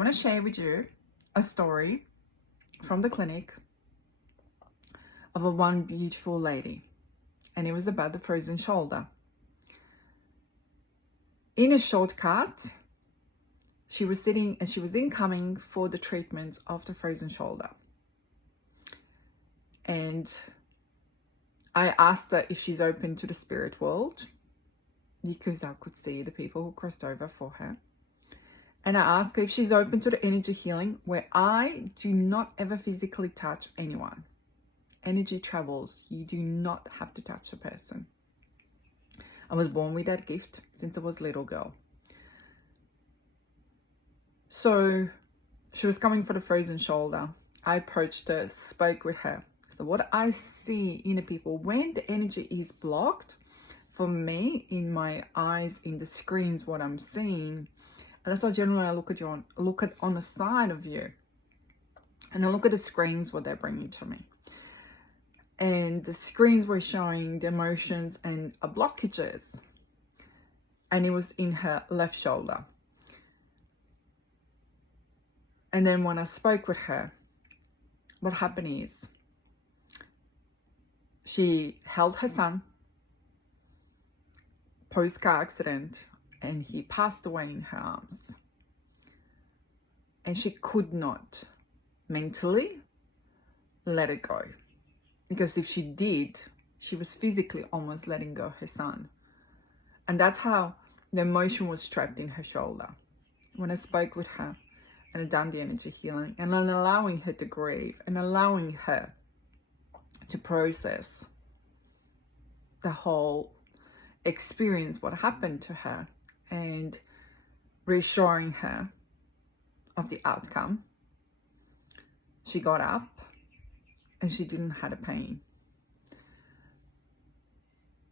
I want to share with you a story from the clinic of one beautiful lady, and it was about the frozen shoulder. In a shortcut, she was sitting and she was incoming for the treatment of the frozen shoulder. And I asked her if she's open to the spirit world, because I could see the people who crossed over for her. And I asked her if she's open to the energy healing, where I do not ever physically touch anyone. Energy travels. You do not have to touch a person. I was born with that gift since I was a little girl. So she was coming for the frozen shoulder. I approached her, spoke with her. So what I see in the people, when the energy is blocked, for me, in my eyes, in the screens, what I'm seeing, and that's why generally I look at on the side of you, and I look at the screens, what they're bringing to me. And the screens were showing the emotions and blockages, and it was in her left shoulder. And then when I spoke with her, what happened is she held her son post-car accident, and he passed away in her arms. And she could not mentally let it go. Because if she did, she was physically almost letting go of her son. And that's how the emotion was trapped in her shoulder. When I spoke with her and I done the energy healing, and then allowing her to grieve and allowing her to process the whole experience, what happened to her, and reassuring her of the outcome, she got up and she didn't have a pain.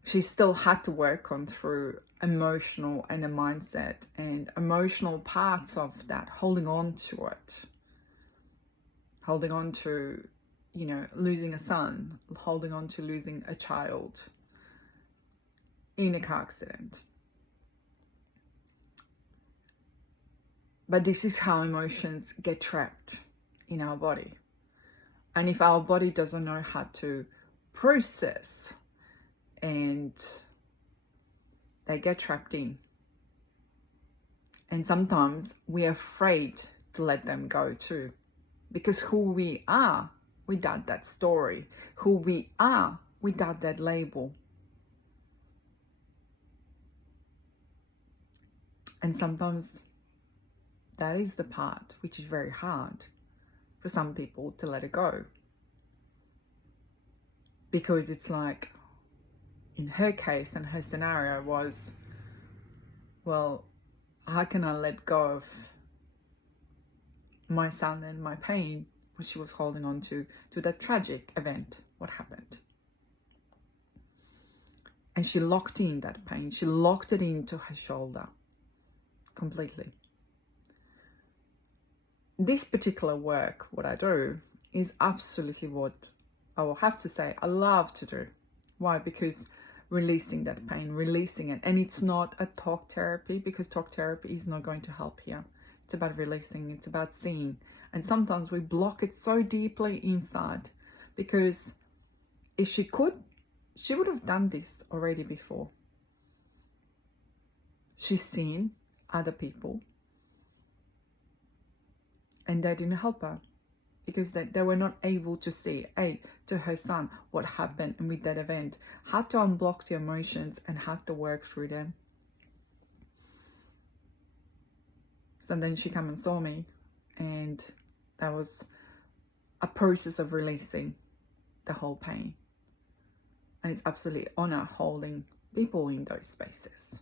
She still had to work on through emotional and the mindset and emotional parts of that, holding on to it, holding on to, losing a son, holding on to losing a child in a car accident. But this is how emotions get trapped in our body. And if our body doesn't know how to process, and they get trapped in. And sometimes we're afraid to let them go too. Because who we are without that story, who we are without that label. And sometimes that is the part which is very hard for some people to let it go. Because it's like, in her case and her scenario was, well, how can I let go of my son and my pain, which she was holding on to that tragic event, what happened. And she locked in that pain. She locked it into her shoulder completely. This particular work, what I do, is absolutely what I will have to say I love to do. Why? Because releasing that pain, releasing it. And it's not a talk therapy, because talk therapy is not going to help here. It's about releasing, it's about seeing. And sometimes we block it so deeply inside, because if she could, she would have done this already before. She's seen other people and they didn't help her, because they were not able to see, to her son, what happened and with that event, how to unblock the emotions and how to work through them. So then she came and saw me, and that was a process of releasing the whole pain. And it's absolutely honor holding people in those spaces.